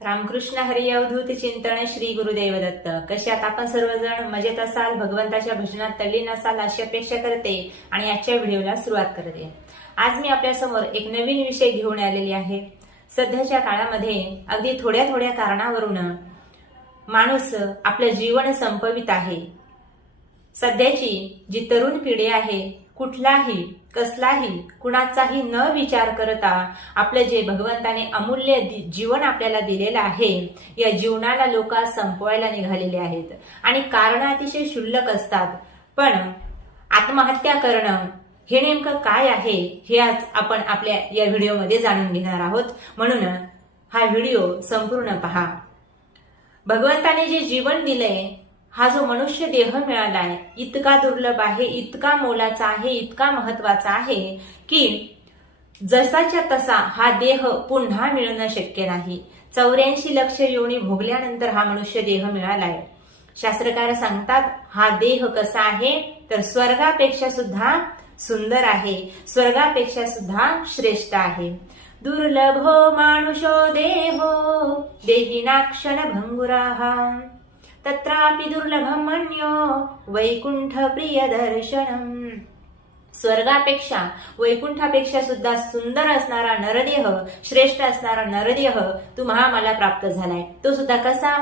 रामकृष्ण हरी अवधूत चिंतन श्री गुरुदेव दत्त कशी आता आपण सर्वजण मजेत असाल भगवंताच्या भजनात तल्लीन असाल अशी अपेक्षा करते आणि आजच्या व्हिडिओला सुरुवात करते. आज मी आपल्यासमोर एक नवीन विषय घेऊन आलेली आहे. सध्याच्या काळामध्ये अगदी थोड्या थोड्या कारणावरून माणूस आपलं जीवन संपवित आहे. सध्याची जी तरुण पिढी आहे कुठलाही कसलाही कुणाचाही न विचार करता आपलं जे भगवंताने अमूल्य दि- जीवन आपल्याला दिलेलं आहे या जीवनाला लोक संपवायला निघालेले आहेत. आणि कारण अतिशय क्षुल्लक असतात. पण आत्महत्या करणं हे नेमकं काय आहे हे आज आपण आपल्या या व्हिडिओमध्ये जाणून घेणार आहोत. म्हणून हा व्हिडिओ संपूर्ण पहा. भगवंताने जे जीवन दिलंय हा जो मनुष्य देह मिळालाय इतका दुर्लभ आहे इतका मोलाचा आहे इतका महत्त्वाचा आहे की जसाच्या तसा हा देह पुन्हा मिळणं शक्य नाही. चौऱ्याऐंशी लक्ष योनी भोगल्यानंतर हा मनुष्य देह मिळालाय शास्त्रकार सांगतात हा देह कसा आहे? तर स्वर्गापेक्षा सुद्धा सुंदर आहे. स्वर्गापेक्षा सुद्धा श्रेष्ठ आहे. दुर्लभो मानुषो देहो देहिना क्षण भंगुराहा तत्रापि दुर्लभम मन्यो वैकुंठ प्रिय दर्शनम स्वर्गापेक्षा वैकुंठापेक्षा सुद्धा सुंदर असणारा नरदेह श्रेष्ठ असणारा नरदेह तुम्हा मला प्राप्त झालाय. तो सुद्धा कसा?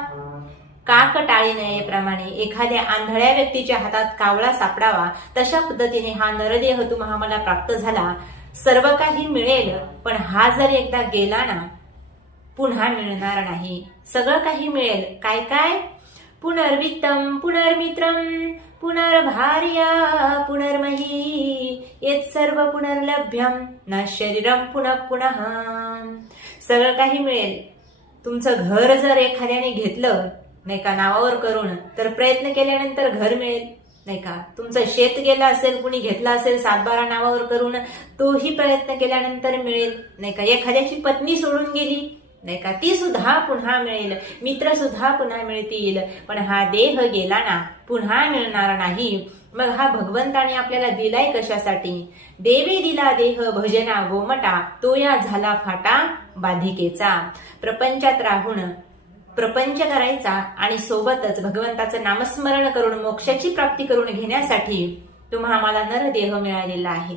काक टाळी नयेप्रमाणे एखाद्या आंधळ्या व्यक्तीच्या हातात कावळा सापडावा तशा पद्धतीने हा नरदेह तुम्हा मला प्राप्त झाला. सर्व काही मिळेल पण हा जर एकदा गेला ना पुन्हा मिळणार नाही. सगळं काही मिळेल. काय काय? पुनर्वित्तम पुनर्मित्रम पुनर्भार्या पुनर्मही येत सर्व पुनर्लभ्यम न शरीरम पुनः पुनः। सगळं काही मिळेल. तुमचं घर जर एखाद्याने घेतलं नाही का नावावर करून तर प्रयत्न केल्यानंतर घर मिळेल नाही का? तुमचं शेत गेलं असेल कुणी घेतलं असेल सातबारा नावावर करून तोही प्रयत्न केल्यानंतर मिळेल नाही का? एखाद्याची पत्नी सोडून गेली नाही का? ती सुद्धा पुन्हा मिळेल. मित्र सुद्धा पुन्हा मिळतील. पण हा देह गेला ना पुन्हा मिळणार नाही. मग हा भगवंताने आपल्याला दिलाय कशासाठी? देवे दिला देह भजना गोमटा तो या झाला फाटा बाधिकेचा. प्रपंचात राहून प्रपंच करायचा आणि सोबतच भगवंताचं नामस्मरण करून मोक्षाची प्राप्ती करून घेण्यासाठी तुम्हा आम्हाला नरदेह मिळालेला आहे.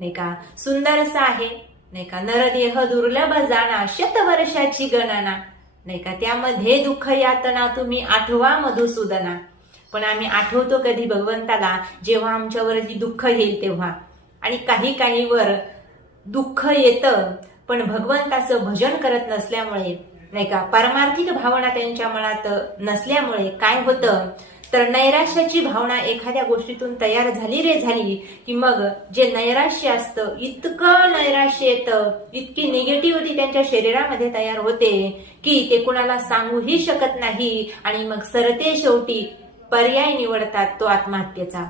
नाही का? सुंदर असा आहे. नाही का नरदेह दुर्लभ जाणा शतवर्षाची गणना. नाही का त्यामध्ये दुःख यातना तुम्ही आठवा मधुसूदना. पण आम्ही आठवतो कधी भगवंताला जेव्हा आमच्यावरती दुःख येईल तेव्हा. आणि काही काहीवर दुःख येतं पण भगवंताचं भजन करत नसल्यामुळे नाही का पारमार्थिक भावना त्यांच्या मनात नसल्यामुळे काय होतं? तर नैराश्याची भावना एखाद्या गोष्टीतून तयार झाली रे झाली की मग जे नैराश्य असतं इतकं नैराश्य येतं इतकी निगेटिव्हिटी त्यांच्या शरीरामध्ये तयार होते की ते कुणाला सांगूही शकत नाही आणि मग सरते शेवटी पर्याय निवडतात तो आत्महत्येचा.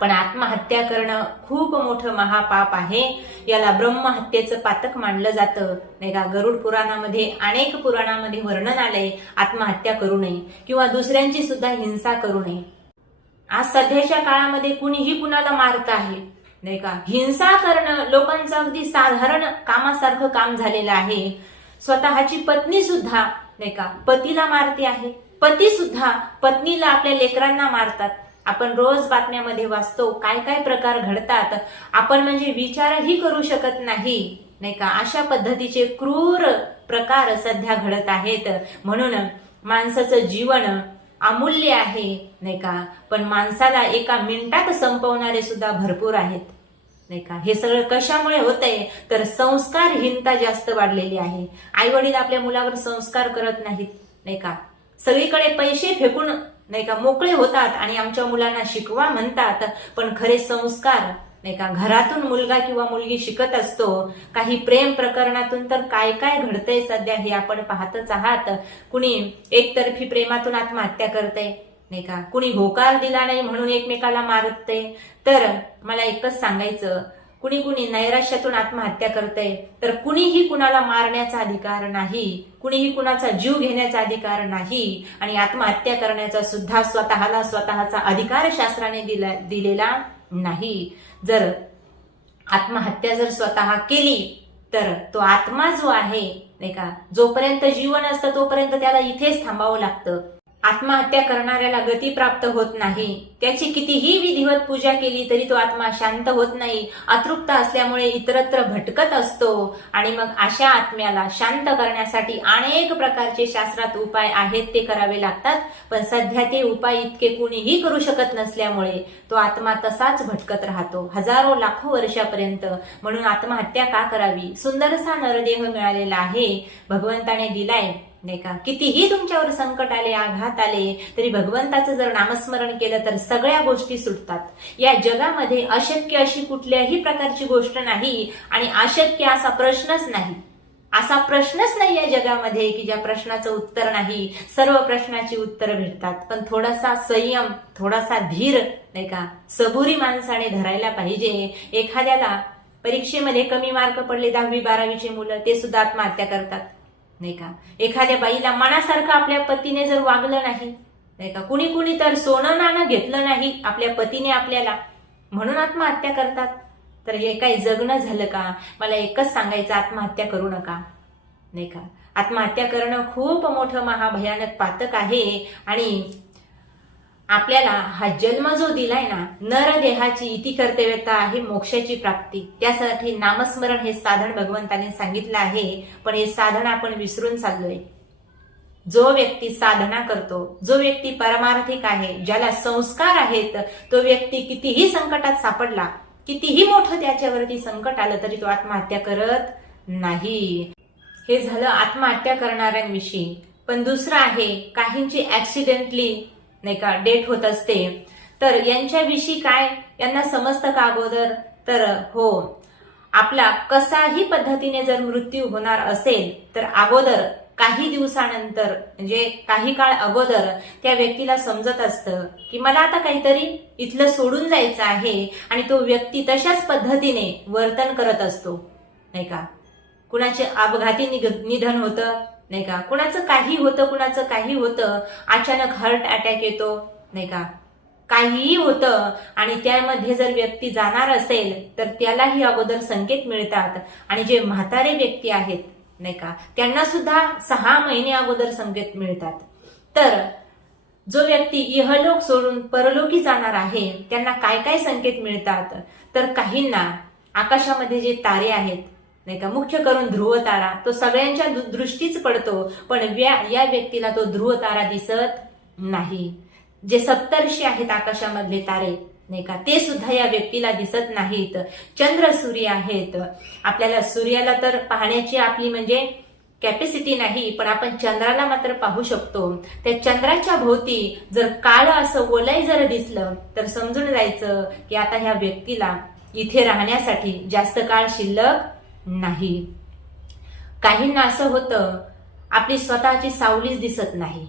पण आत्महत्या करणं खूप मोठं महापाप आहे. याला ब्रह्महत्येचं पातक मानलं जातं. नाही का? गरुड पुराणामध्ये अनेक पुराणामध्ये वर्णन आलंय आत्महत्या करू नये किंवा दुसऱ्यांची सुद्धा हिंसा करू नये. आज सध्याच्या काळामध्ये कुणीही कुणाला मारत आहे. नाही का? हिंसा करणं लोकांचं अगदी साधारण कामासारखं काम झालेलं आहे. स्वतःची पत्नी सुद्धा नाही का? पतीला मारते आहे. पती सुद्धा पत्नीला आपल्या लेकरांना मारतात. आपण रोज बातम्यामध्ये वाचतो काय काय प्रकार घडतात आपण म्हणजे विचारही करू शकत नाही नाही का? अशा पद्धतीचे क्रूर प्रकार सध्या घडत आहेत. म्हणून माणसाचं जीवन अमूल्य आहे नाही का? पण माणसाला एका मिनिटात संपवणारे सुद्धा भरपूर आहेत नाही का? हे सगळं कशामुळे होतंय? तर संस्कारहीनता जास्त वाढलेली आहे. आई वडील आपल्या मुलावर संस्कार करत नाहीत नाही का? सगळीकडे पैसे फेकून नाही का मोकळे होतात आणि आमच्या मुलांना शिकवा म्हणतात. पण खरे संस्कार नाही का घरातून मुलगा किंवा मुलगी शिकत असतो काही प्रेम प्रकरणातून तर काय काय घडतंय सध्या हे आपण पाहतच आहात. कुणी एकतर्फी प्रेमातून आत्महत्या करते नाही का कुणी होकार दिला नाही म्हणून एकमेकाला मारते तर मला एकच सांगायचं कुणी कुणी नैराश्यातून आत्महत्या करतंय तर कुणीही कुणाला मारण्याचा अधिकार नाही कुणीही कुणाचा जीव घेण्याचा अधिकार नाही आणि आत्महत्या करण्याचा सुद्धा स्वतःला स्वतःचा अधिकार शास्त्राने दिला दिलेला नाही. जर आत्महत्या जर स्वतः केली तर तो आत्मा जो आहे नाही का जोपर्यंत जीवन असतं तोपर्यंत त्याला इथेच थांबावं लागतं. आत्महत्या करणाऱ्याला गती प्राप्त होत नाही. त्याची कितीही विधिवत पूजा केली तरी तो आत्मा शांत होत नाही अतृप्त असल्यामुळे इतरत्र भटकत असतो. आणि मग अशा आत्म्याला शांत करण्यासाठी अनेक प्रकारचे शास्त्रात उपाय आहेत ते करावे लागतात. पण सध्या ते उपाय इतके कुणीही करू शकत नसल्यामुळे तो आत्मा तसाच भटकत राहतो हजारो लाखो वर्षापर्यंत. म्हणून आत्महत्या का करावी? सुंदरसा नरदेह मिळालेला आहे. भगवंताने दिलाय नाही का? कितीही तुमच्यावर संकट आले आघात आले तरी भगवंताचं जर नामस्मरण केलं तर सगळ्या गोष्टी सुटतात. या जगामध्ये अशक्य अशी कुठल्याही प्रकारची गोष्ट नाही आणि अशक्य असा प्रश्नच नाही. असा प्रश्नच नाही या जगामध्ये की ज्या प्रश्नाचं उत्तर नाही. सर्व प्रश्नाची उत्तर भेटतात. पण थोडासा संयम थोडासा धीर नाही का? सबुरी माणसाने धरायला पाहिजे. एखाद्याला परीक्षेमध्ये कमी मार्क पडले दहावी बारावीचे मुलं ते सुद्धा आत्महत्या करतात. नाही का? एखाद्या बाईला मनासारखं आपल्या पतीने जर वागलं नाही नाही का? कुणी कुणी तर सोनं नाणं घेतलं नाही आपल्या पतीने आपल्याला. म्हणून आत्महत्या करतात. तर हे काही जगणं झालं का? मला एकच सांगायचं आत्महत्या करू नका. नाही का? आत्महत्या करणं खूप मोठं महाभयानक पातक आहे आणि आपल्याला हा जन्म जो दिलाय ना नरदेहाची इति कर्तव्यता आहे मोक्षाची प्राप्ती. त्यासाठी नामस्मरण हे साधन भगवंताने सांगितलं आहे पण हे साधन आपण विसरून चाललोय. जो व्यक्ती साधना करतो जो व्यक्ती परमार्थिक आहे ज्याला संस्कार आहेत तो व्यक्ती कितीही संकटात सापडला कितीही मोठं त्याच्यावरती संकट आलं तरी तो आत्महत्या करत नाही. हे झालं आत्महत्या करणाऱ्यांविषयी. पण दुसरं आहे काहींची ऍक्सिडेंटली नाही का डेट होत असते. तर यांच्याविषयी काय? यांना समजतं का अगोदर? तर हो. आपला कसाही पद्धतीने जर मृत्यू होणार असेल तर अगोदर काही दिवसानंतर म्हणजे काही काळ अगोदर त्या व्यक्तीला समजत असतं की मला आता काहीतरी इथलं सोडून जायचं आहे आणि तो व्यक्ती तशाच पद्धतीने वर्तन करत असतो. नाही का? कुणाचे अपघाती निधन होतं? नाही का? कुणाचं काही होतं कुणाचं काही होतं अचानक हार्ट अटॅक येतो नाही का? काहीही होतं आणि त्यामध्ये जर व्यक्ती जाणार असेल तर त्यालाही अगोदर संकेत मिळतात. आणि जे म्हातारे व्यक्ती आहेत नाही का? त्यांना सुद्धा सहा महिने अगोदर संकेत मिळतात. तर जो व्यक्ती इहलोक सोडून परलोकी जाणार आहे त्यांना काय काय संकेत मिळतात? तर काहींना आकाशामध्ये जे तारे आहेत नाही का? मुख्य करून ध्रुव तारा. तो सगळ्यांच्या दृष्टीच पडतो पण व्या- या व्यक्तीला तो ध्रुव तारा दिसत नाही. जे सप्तर्षी आहेत आकाशामधले तारे नाही का? ते सुद्धा या व्यक्तीला दिसत नाहीत. चंद्र सूर्य आहेत. आपल्याला सूर्याला तर पाहण्याची आपली म्हणजे कॅपॅसिटी नाही पण आपण चंद्राला मात्र पाहू शकतो. त्या चंद्राच्या भोवती जर काळ असं ओलय जर दिसलं तर समजून जायचं की आता ह्या व्यक्तीला इथे राहण्यासाठी जास्त काळ शिल्लक नाही. काहींना असं होतं आपली स्वतःची सावलीच दिसत नाही.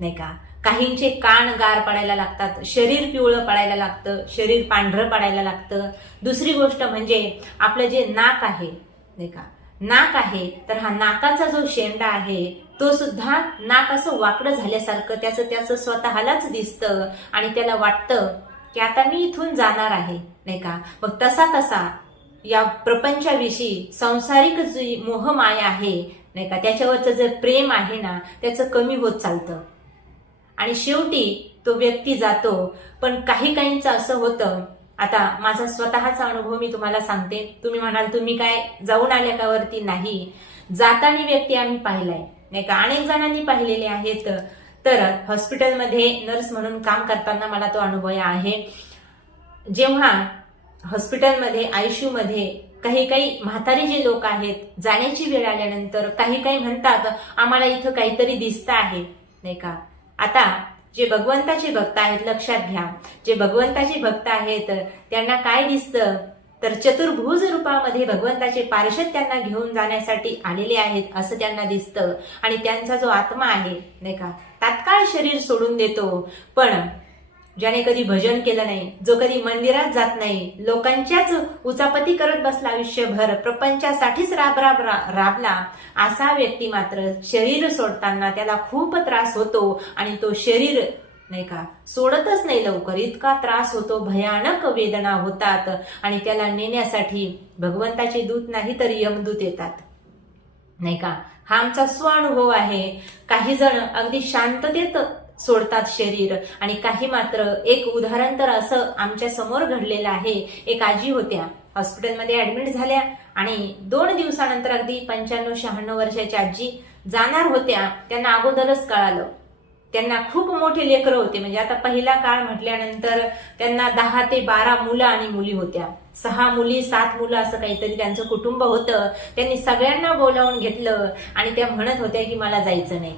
नाही का? काहींचे कान गार पडायला लागतात शरीर पिवळं पडायला लागतं शरीर पांढरं पडायला लागतं. दुसरी गोष्ट म्हणजे आपलं जे नाक आहे नाही का? नाक आहे तर हा नाकाचा जो शेंडा आहे तो सुद्धा नाक असं वाकडं झाल्यासारखं त्याचं त्याचं स्वतःलाच दिसतं आणि त्याला वाटतं की आता मी इथून जाणार आहे नाही का? मग तसा तसा या प्रपंचाविषयी सांसारिक जी मोहमाया आहे नाही का त्याच्यावरचं जे प्रेम आहे ना त्याचं कमी होत चालतं. आणि शेवटी तो व्यक्ती जातो. पण काही काहींचं असं होतं. आता माझा स्वतःचा अनुभव मी तुम्हाला सांगते. तुम्ही म्हणाल तुम्ही काय जाऊन आल्या का वरती? नाही. जाताना व्यक्ती आम्ही पाहिलाय. नाही का अनेक जणांनी पाहिलेले आहेत. तर हॉस्पिटलमध्ये नर्स म्हणून काम करताना मला तो अनुभव आहे. जेव्हा हॉस्पिटलमध्ये आयसीयूमध्ये काही काही म्हातारे जे लोक आहेत जाण्याची वेळ आल्यानंतर काही काही म्हणतात आम्हाला इथं काहीतरी दिसतं आहे. नाही का? आता जे भगवंताचे भक्त आहेत लक्षात घ्या. जे भगवंताचे भक्त आहेत त्यांना काय दिसतं? तर चतुर्भुज रूपामध्ये भगवंताचे पार्षद त्यांना घेऊन जाण्यासाठी आलेले आहेत असं त्यांना दिसतं. आणि त्यांचा जो आत्मा आहे नाही का? तात्काळ शरीर सोडून देतो. पण ज्याने कधी भजन केलं नाही जो कधी मंदिरात जात नाही लोकांच्याच उचापती करत बसला आयुष्यभर प्रपंचासाठीच राब राब रा- राबला असा व्यक्ती मात्र शरीर सोडताना त्याला खूप त्रास होतो आणि तो शरीर नाही का सोडतच नाही लवकर. इतका त्रास होतो भयानक वेदना होतात आणि त्याला नेण्यासाठी भगवंताचे दूत नाही तर यमदूत येतात. नाही का? हा आमचा स्वानुभव आहे. काही जण अगदी शांततेत सोडतात शरीर. आणि काही मात्र एक उदाहरण तर असं आमच्यासमोर घडलेलं आहे. एक आजी होत्या. हॉस्पिटलमध्ये ऍडमिट झाल्या आणि दोन दिवसानंतर अगदी पंच्याण्णव शहाण्णव वर्षाची आजी जाणार होत्या. त्यांना अगोदरच कळालं. त्यांना खूप मोठे लेकरं होते. म्हणजे आता पहिला काळ म्हटल्यानंतर त्यांना दहा ते बारा मुलं आणि मुली होत्या. सहा मुली सात मुलं असं काहीतरी त्यांचं कुटुंब होतं. त्यांनी सगळ्यांना बोलावून घेतलं आणि त्या म्हणत होत्या की मला जायचं नाही.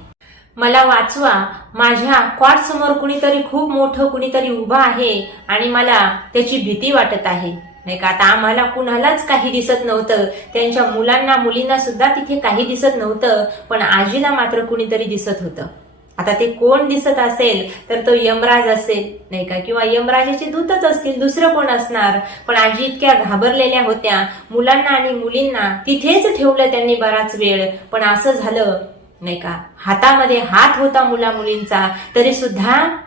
मला वाचवा. माझ्या क्वाट समोर कुणीतरी खूप मोठं कुणीतरी उभं आहे आणि मला त्याची भीती वाटत आहे. नाही का? आता आम्हाला कुणालाच काही दिसत नव्हतं. त्यांच्या मुलांना मुलींना सुद्धा तिथे काही दिसत नव्हतं पण आजीला मात्र कुणीतरी दिसत होतं. आता ते कोण दिसत असेल तर तो यमराज असेल नाही का? किंवा यमराजाचे दूतच असतील दुसरं कोण असणार? पण आजी इतक्या घाबरलेल्या होत्या. मुलांना आणि मुलींना तिथेच ठेवलं त्यांनी बराच वेळ. पण असं झालं नाही का? हातामध्ये हात होता मुला मुलींचा तरी सुद्धा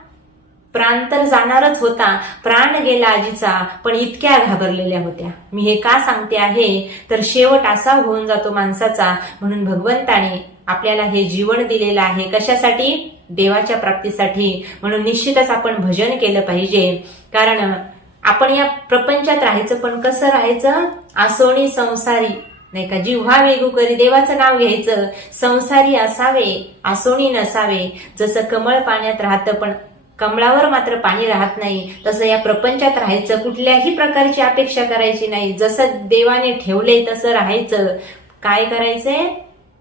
प्राण तर जाणारच होता. प्राण गेला आजीचा पण इतक्या घाबरलेल्या होत्या. मी हे का सांगते आहे? तर शेवट असा होऊन जातो माणसाचा. म्हणून भगवंताने आपल्याला हे जीवन दिलेलं आहे. कशासाठी? देवाच्या प्राप्तीसाठी. म्हणून निश्चितच आपण भजन केलं पाहिजे. कारण आपण या प्रपंचात राहायचं पण कसं राहायचं? आसोणी संसारी नाही का? जिव्हा वेगू करी देवाचं नाव घ्यायचं संसारी असावे आसोणी नसावे. जसं कमळ पाण्यात राहतं पण कमळावर मात्र पाणी राहत नाही तसं या प्रपंचात राहायचं कुठल्याही प्रकारची अपेक्षा करायची नाही. जसं देवाने ठेवले तसं राहायचं. काय करायचंय?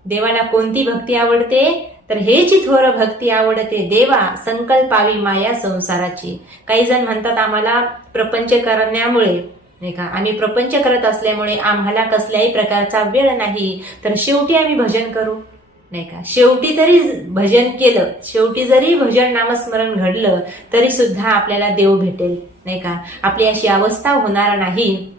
देवाला कोणती भक्ती आवडते? तर हेची थोर भक्ती आवडते. देवा संकल्पावी माया संसाराची. काही जण म्हणतात आम्हाला प्रपंच करण्यामुळे नाही का? आम्ही प्रपंच करत असल्यामुळे आम्हाला कसल्याही प्रकारचा वेळ नाही. तर शेवटी आम्ही भजन करू नाही का? शेवटी तरी भजन केलं शेवटी जरी भजन नामस्मरण घडलं तरी सुद्धा आपल्याला देव भेटेल नाही का? आपली अशी अवस्था होणार नाही.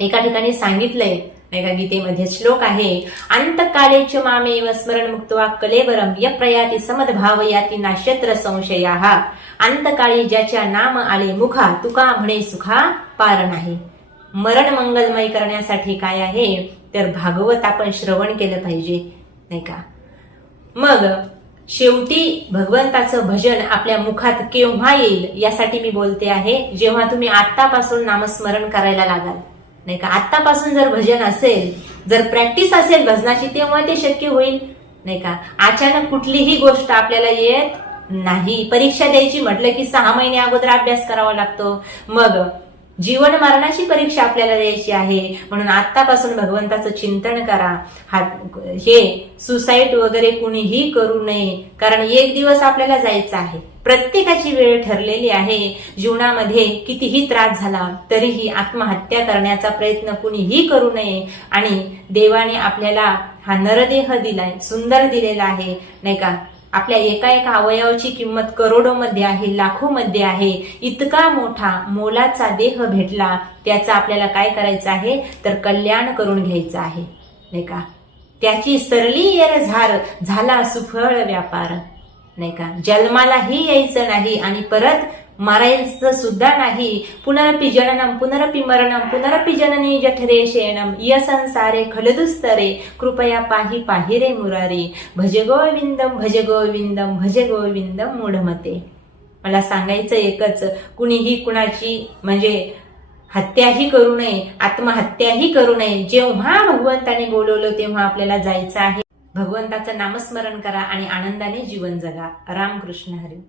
एका ठिकाणी सांगितलंय नाही का? गीतेमध्ये श्लोक आहे अंतकालेच मामेव स्मरण मुक्तवा कलेवरम य प्रयाती समदभाव याती नाशत्र संशया। अंतकाळी ज्याच्या नाम आले मुखा तुका म्हणे सुखा पार नाही. मरण मंगलमय करण्यासाठी काय आहे? तर भागवत आपण श्रवण केलं पाहिजे नाही का? मग शेवटी भगवंताचं भजन आपल्या मुखात केव्हा येईल यासाठी मी बोलते आहे जेव्हा तुम्ही आत्तापासून नामस्मरण करायला लागाल. नाही का? आत्तापासून जर भजन असेल जर प्रॅक्टिस असेल भजनाची तेव्हा ते शक्य होईल नाही का? अचानक कुठलीही गोष्ट आपल्याला येत नाही. परीक्षा द्यायची म्हटलं की सहा महिने अगोदर अभ्यास करावा लागतो. मग जीवन मरणाची परीक्षा आपल्याला द्यायची आहे. म्हणून आतापासून भगवंताचं चिंतन करा. हा हे सुसाईड वगैरे कुणीही करू नये. कारण एक दिवस आपल्याला जायचं आहे. प्रत्येकाची वेळ ठरलेली आहे. जीवनामध्ये कितीही त्रास झाला तरीही आत्महत्या करण्याचा प्रयत्न कुणीही करू नये. आणि देवाने आपल्याला हा नरदेह दिलाय सुंदर दिलेला आहे. नाही का? आपल्या एका एका अवयवाची किंमत करोडोमध्ये आहे लाखोमध्ये आहे. इतका मोठा मोलाचा देह भेटला. त्याचा आपल्याला काय करायचं आहे? तर कल्याण करून घ्यायचं आहे. नाही का? त्याची सरली येर झार झाला सुफळ व्यापार. नाही का? जन्मालाही यायचं नाही आणि परत मारायचं सुद्धा नाही. पुनरपि जननम पुनरपि मरणम पुनरपि जननी जठरे शेणम य संसारे खलदुस्तरे कृपया पाही पाहि रे मुरारी. भज गोविंदम भज गोविंदम भज गोविंदम मूढमते. मला सांगायचं एकच कुणीही कुणाची म्हणजे हत्याही करू नये आत्महत्याही करू नये. जेव्हा भगवंताने बोलवलं तेव्हा आपल्याला जायचं आहे. भगवंताचं नामस्मरण करा आणि आनंदाने जीवन जगा. रामकृष्ण हरी.